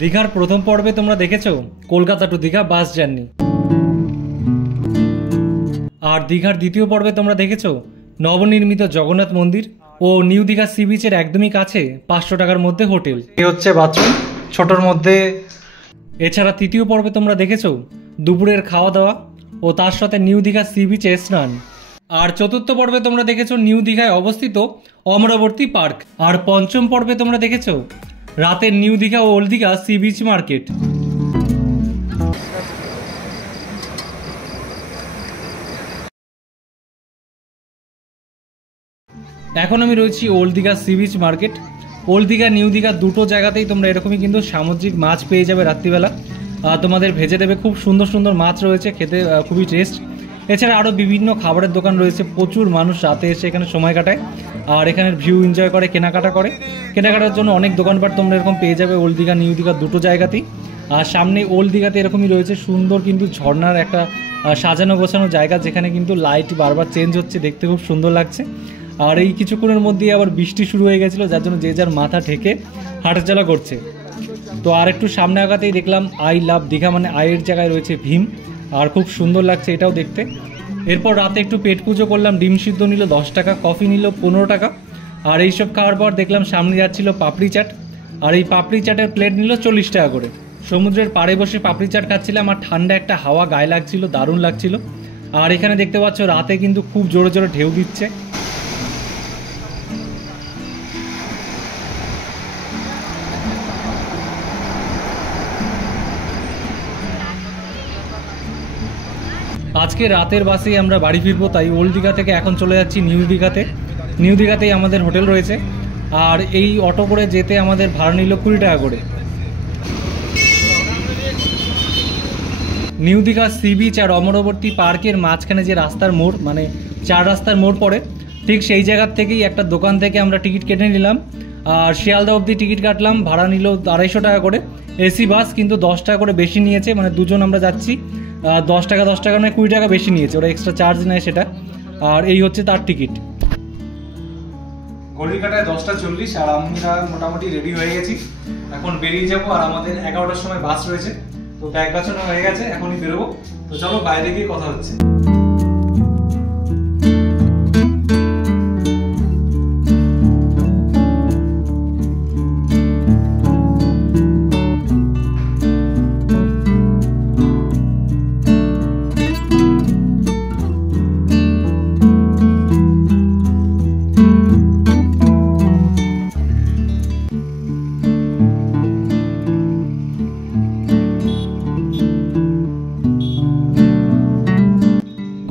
দীঘার প্রথম পর্বে তোমরা দেখেছো Kolkata to Digha bus journey, আর দীঘার দ্বিতীয় পর্বে তোমরা দেখেছো নবনির্মিত জগন্নাথ মন্দির ও নিউ দীঘা সি বিচের একদমই কাছে 500 টাকার মধ্যে হোটেল। এই হচ্ছে বাথরুম ছোটোর মধ্যে। এছাড়া তৃতীয় পর্বে তোমরা দেখেছো দুপুরের খাওয়া দাওয়া ও তার সাথে নিউ দীঘা সি বিচে স্নান। আর চতুর্থ পর্বে তোমরা দেখেছো নিউ দীঘায় অবস্থিত অমরাবতী পার্ক। আর পঞ্চম পর্বে তোমরা দেখেছো রাতের নিউ দীঘা ও old Digha sea beach market. এখন আমি রয়েছি old Digha sea beach market. Old Digha new Digha দুটো জায়গাতেই তোমরা এরকমই কিন্তু সামুদ্রিক মাছ পেয়ে যাবে রাত্রিবেলা। তোমাদের ভেজে দেবে, খুব সুন্দর সুন্দর মাছ রয়েছে, খেতে খুবই টেস্ট। এছাড়া আরও বিভিন্ন খাবারের দোকান রয়েছে, প্রচুর মানুষ রাতে এসে এখানে সময় কাটায় আর এখানের ভিউ এনজয় করে, কেনাকাটার জন্য অনেক দোকানপাট তোমরা এরকম পেয়ে যাবে ওল্ড দীঘা নিউ দীঘা দুটো জায়গাতেই। আর সামনে ওল্ড দীঘাতে এরকমই রয়েছে সুন্দর কিন্তু ঝর্ণার একটা সাজানো গোছানো জায়গা, যেখানে কিন্তু লাইট বারবার চেঞ্জ হচ্ছে, দেখতে খুব সুন্দর লাগছে। আর এই কিছুক্ষণের মধ্যেই আবার বৃষ্টি শুরু হয়ে গেছিলো, যার জন্য যে যার মাথা ঢেকে হাঁটাচলা করছে। তো আর একটু সামনে আগাতেই দেখলাম আই লাভ দীঘা, মানে আয়ের জায়গায় রয়েছে ভীম, আর খুব সুন্দর লাগছে এটাও দেখতে। এরপর রাতে একটু পেট পুজো করলাম, ডিম সিদ্ধ নিল 10 টাকা, কফি নিল 15 টাকা। আর এইসব খাওয়ার পর দেখলাম সামনে যাচ্ছিল পাপড়ি চাট, আর এই পাপড়ি চাটের প্লেট নিল 40 টাকা করে। সমুদ্রের পাড়ে বসে পাপড়ি চাট খাচ্ছিলাম আর ঠান্ডা একটা হাওয়া গায়ে লাগছিল, দারুণ লাগছিল। আর এখানে দেখতে পাচ্ছ রাতে কিন্তু খুব জোরে জোরে ঢেউ দিচ্ছে। আজকে রাতের বাসেই আমরা বাড়ি ফিরবো, তাই ওল্ড দীঘা থেকে এখন চলে যাচ্ছি নিউ দীঘাতে। নিউ দীঘাতেই আমাদের হোটেল রয়েছে, আর এই অটো করে যেতে আমাদের ভাড়া নিল 20 টাকা করে। নিউ দীঘা সি বিচ আর অমরাবতী পার্কের মাঝখানে যে রাস্তার মোড়, মানে 4 রাস্তার মোড় পড়ে, ঠিক সেই জায়গার থেকেই একটা দোকান থেকে আমরা টিকিট কেটে নিলাম। আর শিয়ালদা অবধি টিকিট কাটলাম, ভাড়া নিল 250 টাকা করে। এসি বাস কিন্তু 10 টাকা করে বেশি নিয়েছে, মানে দুজন আমরা যাচ্ছি, 10 টাকা নয় 20 টাকা বেশি নিয়েছে, ওরা এক্সট্রা চার্জ নেয় সেটা। আর এই হচ্ছে তার টিকিট। ঘড়ির কাটায় 10:40 আর আমরা মোটামুটি রেডি হয়ে গেছি, এখন বেরিয়ে যাবো। আর আমাদের 11টার সময় বাস রয়েছে, তো ব্যাগ গাছানো হয়ে গেছে, এখনই বেরোবো। তো চলো বাইরে গিয়ে কথা হচ্ছে।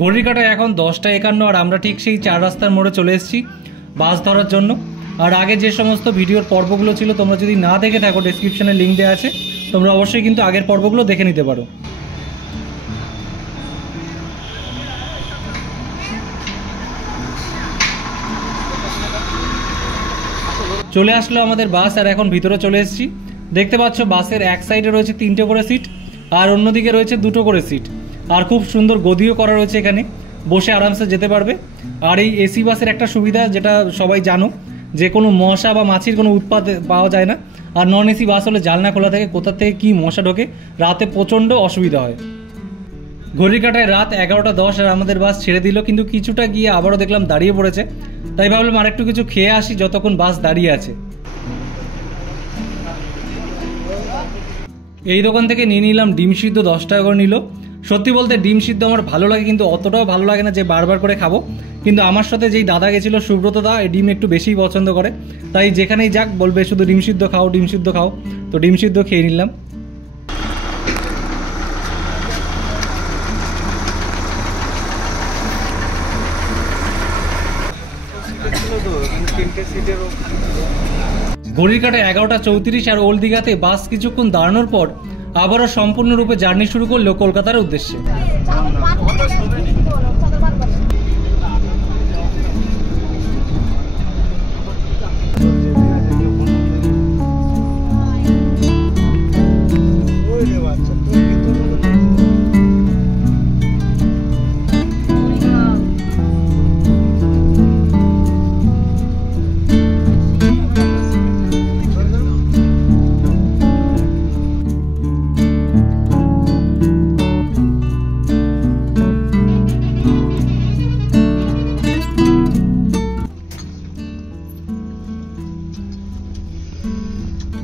ঘড়ির কাটায় এখন 10:51 আর আমরা ঠিক সেই 4 রাস্তার মোড়ে চলে এসেছি বাস ধরার জন্য। আর আগে যে সমস্ত ভিডিওর পর্বগুলো ছিল তোমরা যদি না দেখে থাকো, ডেসক্রিপশনে লিঙ্ক দেওয়া আছে, তোমরা অবশ্যই কিন্তু আগের পর্বগুলো দেখে নিতে পারো। চলে আসলো আমাদের বাস, আর এখন ভিতরে চলে এসেছি। দেখতে পাচ্ছ বাসের এক সাইডে রয়েছে 3টে করে সিট, আর অন্যদিকে রয়েছে 2টো করে সিট। আর খুব সুন্দর গদিও করা রয়েছে, এখানে বসে আরামসে যেতে পারবে। আর এই এসি বাসের একটা সুবিধা, যেটা সবাই জানো, যে কোনো মশা বা মাছির কোনো উৎপাত পাওয়া যায় না। আর নন এসি বাস হলে জানলা খোলা থাকে, কোথা থেকে কি মশা ঢোকে, রাতে প্রচণ্ড অসুবিধা হয়। ঘড়ির কাটায় রাত 11:10 আর আমাদের বাস ছেড়ে দিল, কিন্তু কিছুটা গিয়ে আবারও দেখলাম দাঁড়িয়ে পড়েছে, তাই ভাবলাম আরেকটু কিছু খেয়ে আসি যতক্ষণ বাস দাঁড়িয়ে আছে। এই দোকান থেকে নিয়ে নিলাম ডিম সিদ্ধ, 10 টাকা করে নিল। সত্যি বলতে ডিম সিদ্ধ আমার ভালো লাগে, কিন্তু অতটাও ভালো লাগে না যে বারবার করে খাবো। কিন্তু আমার সাথে যেই দাদা গেছিলো, সুব্রত দা, এই ডিম একটু বেশিই পছন্দ করে, তাই যেখানেই যাক বলবে শুধু ডিম সিদ্ধ খাও, ডিম সিদ্ধ খাও। তো ডিম সিদ্ধ খেয়ে নিলাম। ঘড়ির কাটায় 11:34 আর ওল্ড দীঘাতে বাস কিছুক্ষণ দাঁড়ানোর পর আবারও সম্পূর্ণরূপে জার্নি শুরু করলো কলকাতার উদ্দেশ্যে।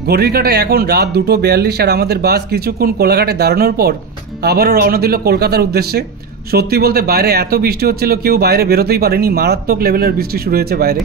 ঘড়ির কাঁটায় এখন রাত 2:42 আর আমাদের বাস কিছুক্ষণ কোলাঘাটে দাঁড়ানোর পর আবারও রওনা দিল কলকাতার উদ্দেশ্যে। সত্যি বলতে বাইরে এত বৃষ্টি হচ্ছিল, কেউ বাইরে বেরোতেই পারেনি, মারাত্মক লেভেলের বৃষ্টি শুরু হয়েছে বাইরে।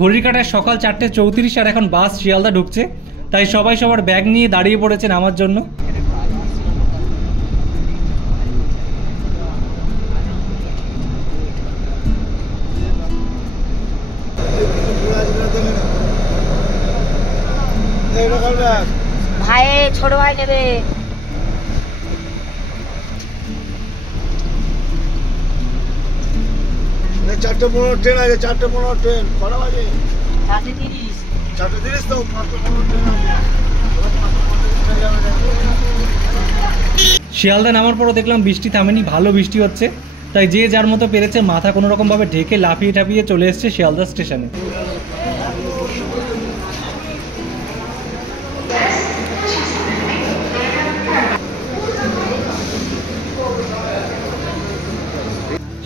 ঘড়ির কাঁটায় সকাল 4:34 আর এখন বাস শিয়ালদা ঢুকছে, তাই সবাই সবার ব্যাগ নিয়ে দাঁড়িয়ে পড়েছেন আমার জন্য। ভাই ছোট ভাই নেবে। 4:15 ট্রেন আছে, 4:15 ট্রেন কটা বাজে? 4:30। 4:30 তো 5:15 ট্রেন আছে। শিয়ালদা নামার পরও দেখলাম বৃষ্টি থামেনি, ভালো বৃষ্টি হচ্ছে, তাই যে যার মতো পেরেছে মাথা কোনো রকমভাবে ঢেকে লাফিয়ে টাফিয়ে চলে এসছে শিয়ালদা স্টেশনে।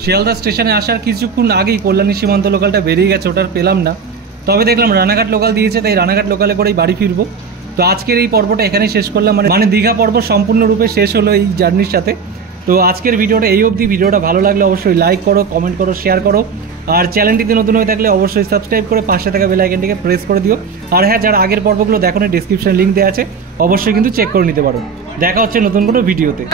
শিয়ালদা স্টেশনে আসার কিছুক্ষণ আগেই কল্যাণী সীমান্ত লোকালটা বেরিয়ে গেছে, ওটার পেলাম না। তবে দেখলাম রানাঘাট লোকাল দিয়েছে, তাই রানাঘাট লোকালে করেই বাড়ি ফিরবো। তো আজকের এই পর্বটা এখানেই শেষ করলাম, মানে দীঘা পর্ব সম্পূর্ণরূপে শেষ হলো এই জার্নির সাথে। তো আজকের ভিডিওটা এই অবধি। ভিডিওটা ভালো লাগলে অবশ্যই লাইক করো, কমেন্ট করো, শেয়ার করো, আর চ্যানেলটিতে নতুন হয়ে থাকলে অবশ্যই সাবস্ক্রাইব করে পাশে থাকা বেল আইকনটিকে প্রেস করে দিও। আর হ্যাঁ, যারা আগের পর্বগুলো দেখো না, ডিসক্রিপশন লিঙ্ক দেওয়া আছে, অবশ্যই কিন্তু চেক করে নিতে পারো। দেখা হচ্ছে নতুন কোনো ভিডিওতে।